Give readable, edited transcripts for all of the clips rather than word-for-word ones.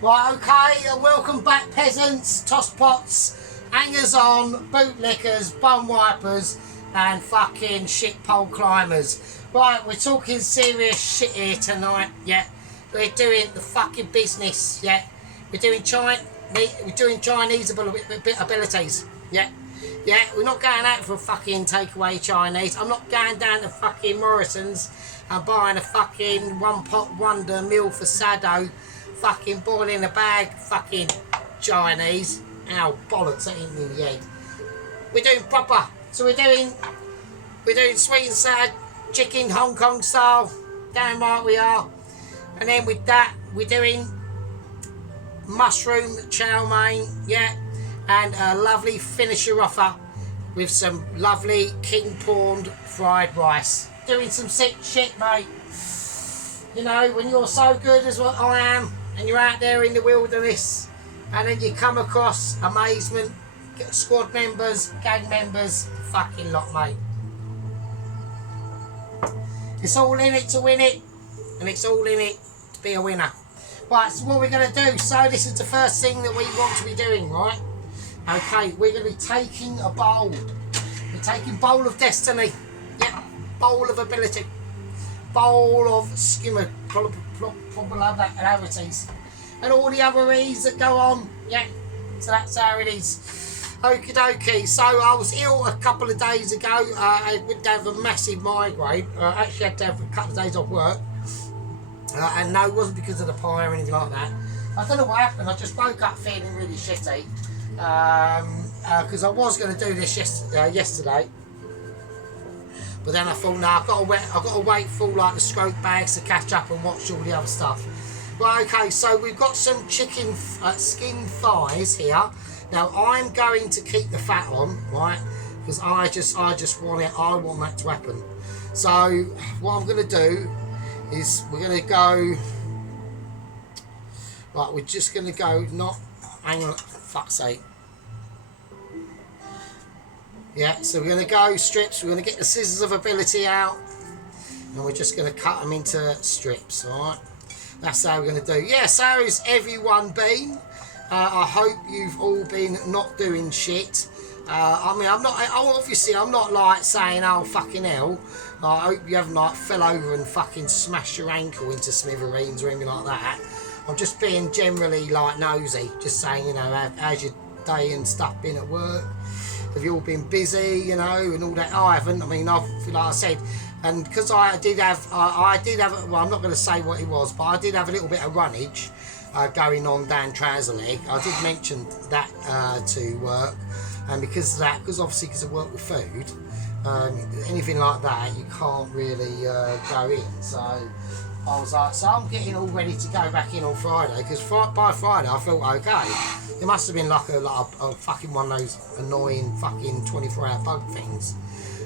Right, okay, welcome back peasants, tosspots, hangers on, bootlickers, bum wipers and fucking shit pole climbers. Right, we're talking serious shit here tonight, yeah. We're doing the fucking business, yeah. We're doing Chinese abilities, yeah. Yeah, we're not going out for a fucking takeaway Chinese. I'm not going down to fucking Morrison's and buying a fucking one pot wonder meal for Sado, fucking boiling a bag, fucking Chinese. Ow, bollocks, that ain't in the head. We're doing proper. So we're doing sweet and sour chicken Hong Kong style. Damn right we are. And then with that, we're doing mushroom chow mein, yeah. And a lovely finisher offer with some lovely king prawn fried rice. Doing some sick shit, mate. You know, when you're so good as what I am, and you're out there in the wilderness, and then you come across amazement, squad members, gang members, fucking lot, mate. It's all in it to win it, and it's all in it to be a winner. Right, so what we're going to do, so this is the first thing that we want to be doing, right? Okay, we're going to be taking a bowl. We're taking bowl of destiny. Yep, bowl of ability. Bowl of skimmer probabilities. And all the other E's that go on. Yeah, so that's how it is. Okie dokie. So I was ill a couple of days ago. I went to have a massive migraine. Actually had to have a couple of days off work. And no, it wasn't because of the pie or anything like that. I don't know what happened. I just woke up feeling really shitty. Because I was going to do this yesterday, but then I thought, no, I've got to wait for like the stroke bags to catch up and watch all the other stuff. Right, okay, so we've got some chicken skin thighs here. Now I'm going to keep the fat on, right? Because I just want it. I want that to happen. So what I'm going to do is we're going to go. Right, we're just going to go. Hang on, fuck's sake. Yeah, so we're going to go strips. We're going to get the scissors of ability out, and we're just going to cut them into strips. All right, that's how we're going to do. Yeah, so has everyone been? I hope you've all been not doing shit. I mean, I'm not like saying, oh fucking hell. I hope you haven't like fell over and fucking smashed your ankle into smithereens or anything like that. I'm just being generally like nosy, just saying, you know, how's your day and stuff been at work? Have you all been busy, you know, and all that? I haven't. I mean, like I said, and because I did have, well, I'm not going to say what it was, but I did have a little bit of runnage going on down trouser leg. I did mention that to work, and because of that, because I work with food, anything like that, you can't really go in. So I was like, so I'm getting all ready to go back in on Friday, because by Friday I felt okay. It must have been like a fucking one of those annoying fucking 24-hour bug things.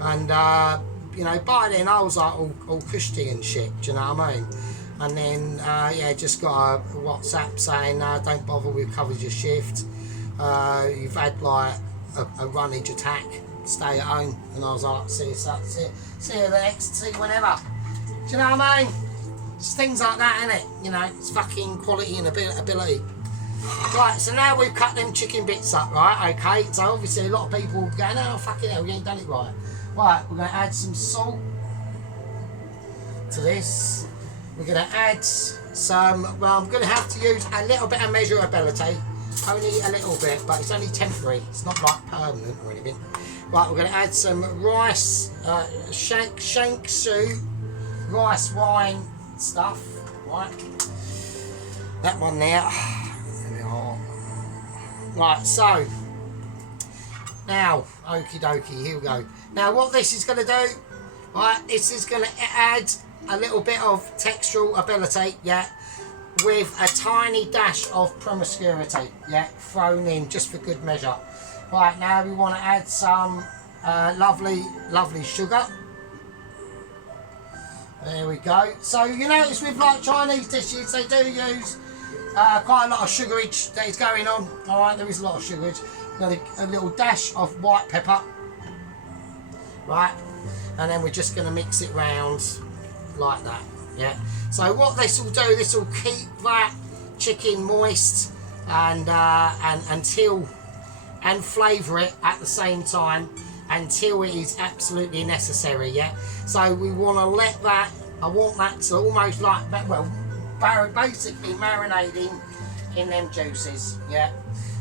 And, you know, by then I was like all cushy and shit, do you know what I mean? And then, yeah, just got a WhatsApp saying, don't bother, we've covered your shift. You've had like a runnage attack, stay at home. And I was like, see you next, see you whenever. Do you know what I mean? It's things like that, innit? You know, it's fucking quality and ability. Right, so now we've cut them chicken bits up, right? Okay, so obviously a lot of people going, oh fucking hell, you ain't done it right. Right, we're going to add some salt to this. We're going to add some, well, I'm going to have to use a little bit of measurability, only a little bit, but it's only temporary. It's not like permanent or anything. Right, we're going to add some rice, shank soup, rice wine stuff, right? That one there. Right, so now, okie dokie, here we go. Now what this is going to do, right, this is going to add a little bit of textural ability, yeah, with a tiny dash of promiscuity, yeah, thrown in just for good measure. Right, now we want to add some lovely sugar. There we go. So you notice with like Chinese dishes, they do use quite a lot of sugarage that is going on. Alright, there is a lot of sugarage. Got a little dash of white pepper. Right, and then we're just going to mix it round like that. Yeah. So what this will do, this will keep that chicken moist and flavour it at the same time until it is absolutely necessary. Yeah, so we want to let that, I want that to almost like that, well, basically marinating in them juices. Yeah,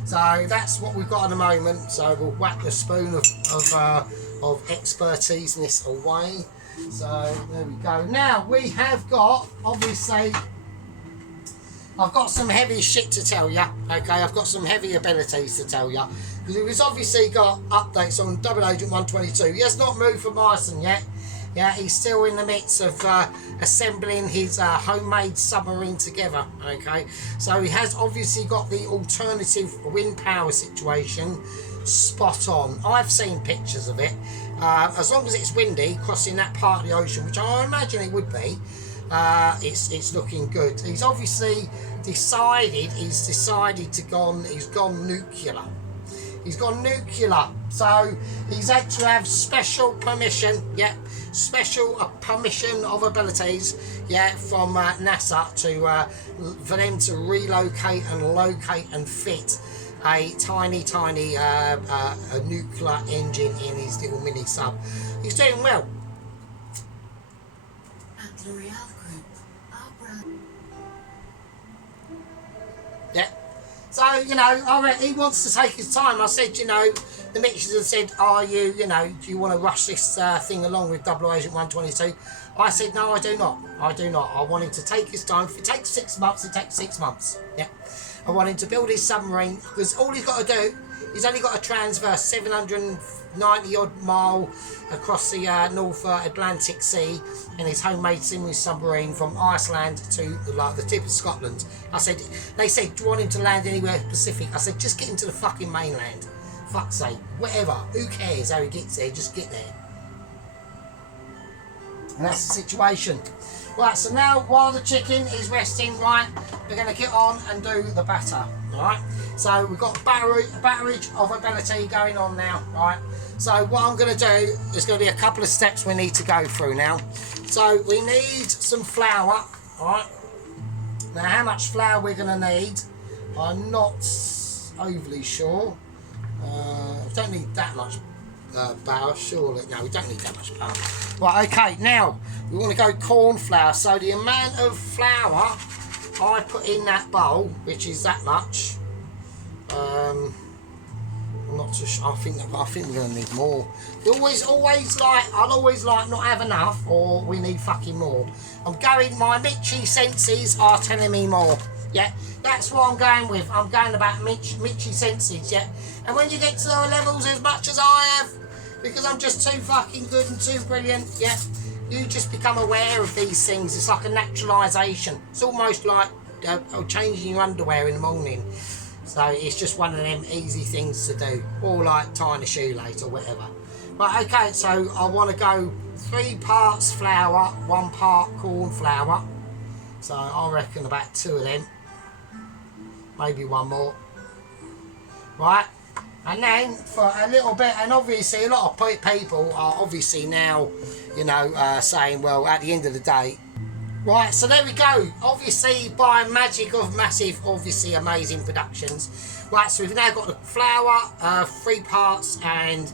so that's what we've got at the moment. So we'll whack the spoon of expertise in this away. So there we go. Now we have got, obviously, I've got some heavy shit to tell you. Okay, I've got some heavy abilities to tell you, because we've obviously got updates on Double Agent 122. He has not moved from Iceland yet. Yeah, he's still in the midst of assembling his homemade submarine together. Okay, so he has obviously got the alternative wind power situation spot on. I've seen pictures of it. As long as it's windy crossing that part of the ocean, which I imagine it would be, it's looking good. He's obviously decided to he's gone nuclear. He's gone nuclear, so he's had to have special permission, special permission of abilities, from NASA for them to relocate and locate and fit a tiny a nuclear engine in his little mini sub. He's doing well. Yeah. So, you know, he wants to take his time. I said, you know, the Mitchells have said, do you want to rush this thing along with Double Agent 122? I said, no, I do not. I want him to take his time. If it takes 6 months, it takes 6 months. Yeah. I want him to build his submarine, because all he's got to do, he's only got to transverse 790 odd mile across the North Atlantic Sea in his homemade submarine from Iceland to the tip of Scotland. They said, do you want him to land anywhere Pacific? I said, just get him to the fucking mainland. Fuck's sake, whatever, who cares how he gets there, just get there. And that's the situation. Right, so now while the chicken is resting, right, we're going to get on and do the batter, right? So we've got batterage of ability going on now, right? So what I'm going to do, there's going to be a couple of steps we need to go through now. So we need some flour, right? Now how much flour we're going to need, I'm not overly sure. We don't need that much batter, surely. No, we don't need that much batter. Right, okay, now we want to go corn flour. So the amount of flour I put in that bowl, which is that much, I'm not too sure. I think we're going to need more. I'll always like not have enough, or we need fucking more. My Mitchy senses are telling me more. Yeah, that's what I'm going with. I'm going about Mitchy senses, yeah. And when you get to those levels as much as I have, because I'm just too fucking good and too brilliant, yeah, you just become aware of these things. It's like a naturalisation. It's almost like changing your underwear in the morning. So it's just one of them easy things to do, or like tying a shoelace or whatever. Right, okay, so I want to go 3 parts flour, 1 part corn flour. So I reckon about 2 of them, maybe 1 more. Right, and then for a little bit, and obviously a lot of people are obviously now, saying, well, at the end of the day. Right, so there we go. Obviously, by magic of massive, obviously amazing productions. Right, so we've now got the flour, 3 parts, and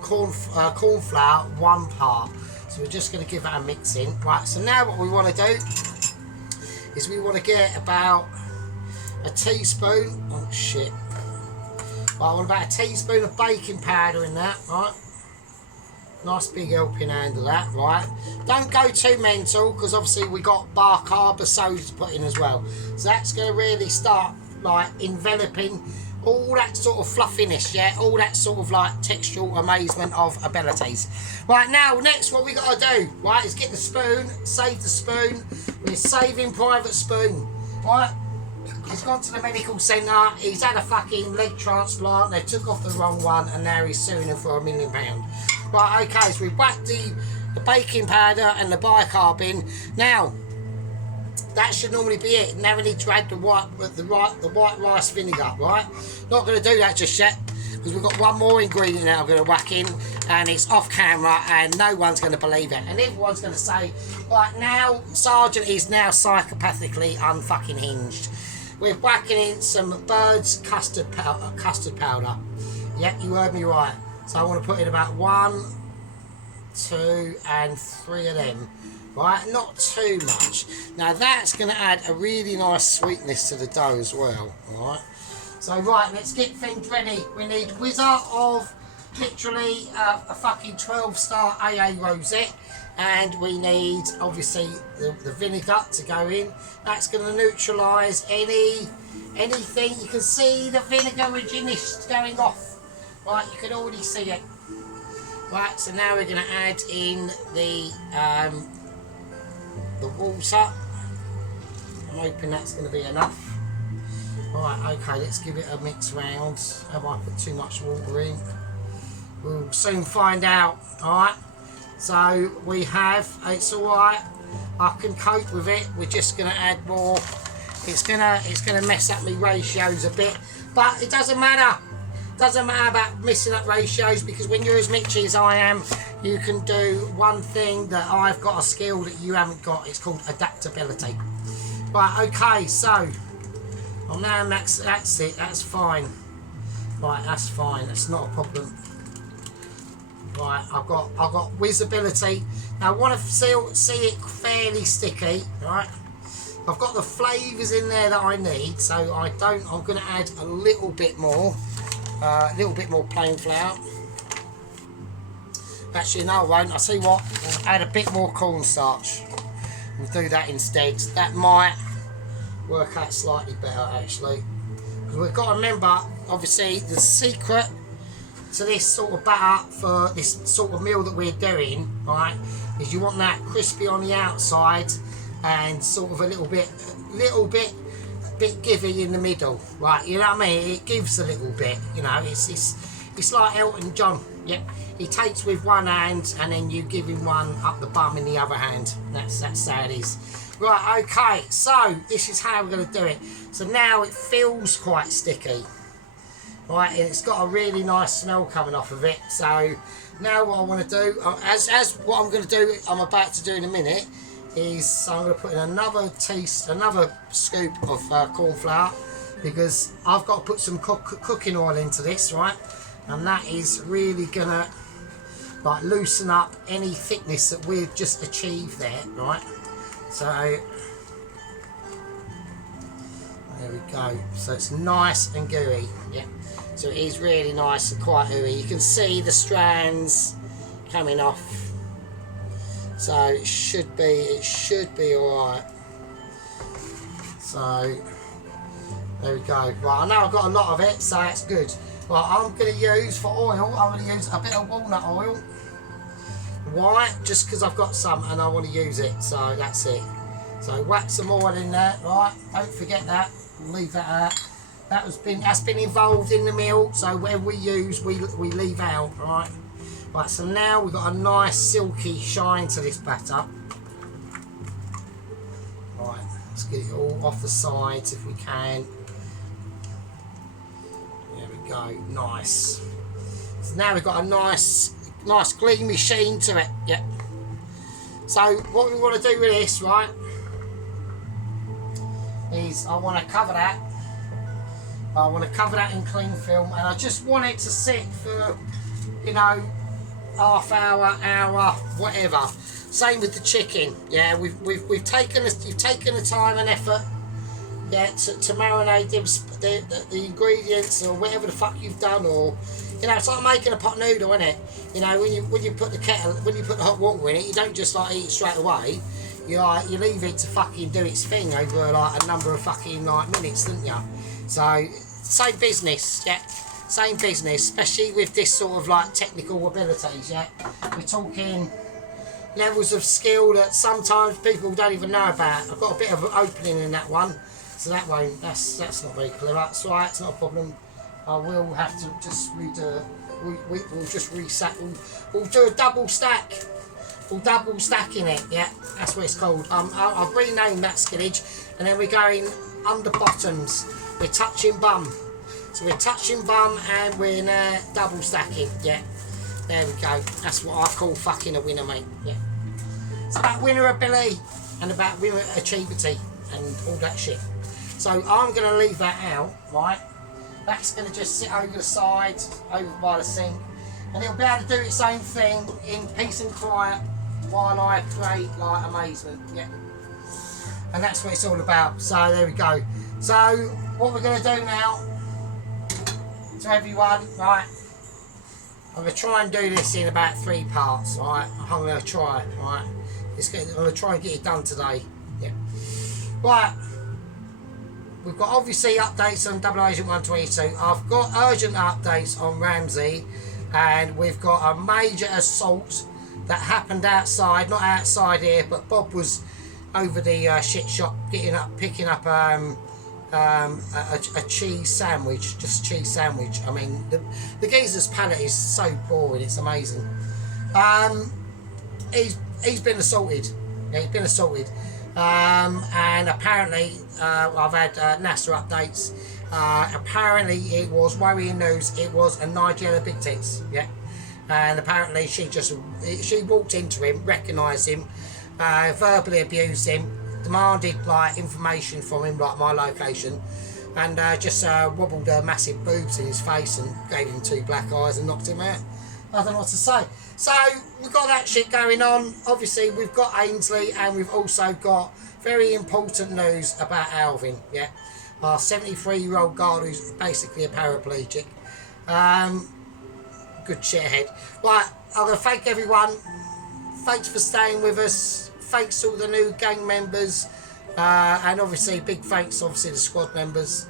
corn flour, 1 part. So we're just going to give that a mix in. Right, so now what we want to do is we want to get about a teaspoon. Oh shit! Right, I want about a teaspoon of baking powder in that. Right. Nice big helping hand of that, right? Don't go too mental, because obviously we got bar carb soda to put in as well. So that's going to really start like enveloping all that sort of fluffiness, yeah? All that sort of like textual amazement of abilities. Right, now next what we got to do, right, is get the spoon, save the spoon. We're saving private spoon, right? He's gone to the medical centre, he's had a fucking leg transplant, they took off the wrong one, and now he's suing him for £1 million. Right, okay, so we've whacked the baking powder and the bicarb in. Now, that should normally be it. Now we need to add the white rice vinegar, right? Not going to do that just yet. because we've got one more ingredient that I'm going to whack in, and it's off camera, and no one's going to believe it, and everyone's going to say, right now, Sergeant is now psychopathically unfucking hinged. We're whacking in some Bird's custard powder. Yep, you heard me right. So I want to put in about 1, 2 and 3 of them. Right, not too much. Now that's going to add a really nice sweetness to the dough as well. Right. So right, let's get things ready. We need Wizard of literally a fucking 12-star AA rosette, and we need obviously the vinegar to go in. That's going to neutralise anything. You can see the vinegar originish going off. Right, you can already see it. Right, so now we're going to add in the water. I'm hoping that's going to be enough. Right, okay, let's give it a mix round. Have I put too much water in? We'll soon find out. Alright, so we have, it's alright, I can cope with it. We're just going to add more. It's gonna mess up my ratios a bit, but it doesn't matter. Doesn't matter about messing up ratios, because when you're as mitchy as I am, you can do one thing that I've got a skill that you haven't got. It's called adaptability. Right, okay, so I'm now max. That's it. That's fine. Right, that's fine. That's not a problem. Right, I've got visibility. Now I want to see it fairly sticky. Right, I've got the flavours in there that I need, so I'm going to add a little bit more. A little bit more plain flour. Actually, no, I won't. I'll see what. I'll add a bit more cornstarch. We'll do that instead. That might work out slightly better, actually. Because we've got to remember, obviously, the secret to this sort of batter for this sort of meal that we're doing, right, is you want that crispy on the outside and sort of a little bit givey in the middle, right? You know what I mean? It gives a little bit, you know. It's like Elton John. Yep, he takes with one hand and then you give him one up the bum in the other hand. That's how it is. Right, okay. So this is how we're going to do it. So now it feels quite sticky, right? And it's got a really nice smell coming off of it. So now what I want to do, as what I'm going to do, I'm about to do in a minute, is I'm going to put in another scoop of corn flour, because I've got to put some cooking oil into this, right? And that is really going to like loosen up any thickness that we've just achieved there, right? So there we go. So it's nice and gooey, yeah. So it is really nice and quite ooey. You can see the strands coming off. So it should be alright. So there we go. Right, I know I've got a lot of it, so that's good. Right, I'm going to use for oil, I'm going to use a bit of walnut oil. Why? Just because I've got some and I want to use it, so that's it. So whack some oil in there, right? Don't forget that. Leave that out. That's been involved in the meal, so whatever we use, we leave out, right? Right, so now we've got a nice silky shine to this batter. Right, let's get it all off the sides if we can. There we go, nice. So now we've got a nice gleamy sheen to it, yep. So what we want to do with this, right, is I want to cover that. I want to cover that in cling film, and I just want it to sit for, you know, half hour, whatever. Same with the chicken. Yeah, you've taken the time and effort, yeah, to marinate the ingredients or whatever the fuck you've done, or you know, it's like making a pot noodle, isn't it? You know, when you put the hot water in it, you don't just like eat it straight away. You leave it to fucking do its thing over like a number of fucking like minutes, don't you? So same business, yeah. Same business, especially with this sort of like technical abilities, yeah. We're talking levels of skill that sometimes people don't even know about. I've got a bit of an opening in that one, so that won't. That's not very clever. That's right. It's not a problem. I will have to just redo. We'll just reset. We'll do a double stack. We'll double stack in it. Yeah, that's what it's called. I've renamed that skillage, and then we're going under bottoms. We're touching bum. So we're touching bum and we're now double stacking. Yeah, there we go. That's what I call fucking a winner, mate. Yeah. It's about winnerability and about winner achievability and all that shit. So I'm going to leave that out, right? That's going to just sit over the side, over by the sink, and it'll be able to do its own thing in peace and quiet while I create like amazement. Yeah. And that's what it's all about. So there we go. So what we're going to do now, to everyone, right? I'm going to try and do this in about 3 parts, right? I'm going to try, right? I'm going to try and get it done today. Yeah. Right. We've got obviously updates on Double Agent 122. I've got urgent updates on Ramsey, and we've got a major assault that happened outside, not outside here, but Bob was over the shit shop picking up a cheese sandwich, just a cheese sandwich. I mean, the geezer's palate is so boring, it's amazing. He's been assaulted. Yeah, he's been assaulted. And apparently, I've had NASA updates. Apparently, it was worrying news. It was a Nigella Big Tits. Yeah, and apparently she walked into him, recognised him, verbally abused him, demanded like information from him, like my location, and just wobbled her massive boobs in his face and gave him 2 black eyes and knocked him out. I don't know what to say. So we've got that shit going on. Obviously we've got Ainsley, and we've also got very important news about Alvin. Yeah, our 73-year-old guard who's basically a paraplegic. Good shithead. Right, I'm gonna thank everyone. Thanks for staying with us. Thanks to all the new gang members, and obviously big thanks obviously to the squad members.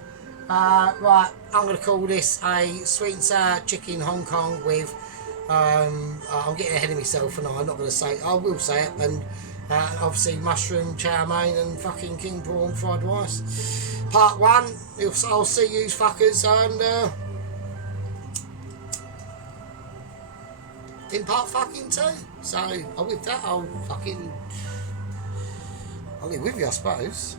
Right, I'm gonna call this a sweet and sour chicken Hong Kong with. I'm getting ahead of myself, and I'm not going to say it. I will say it, and obviously mushroom chow mein and fucking king prawn fried rice. Part 1. I'll see you fuckers, and in part fucking 2. So with that, I'll live with you, I suppose.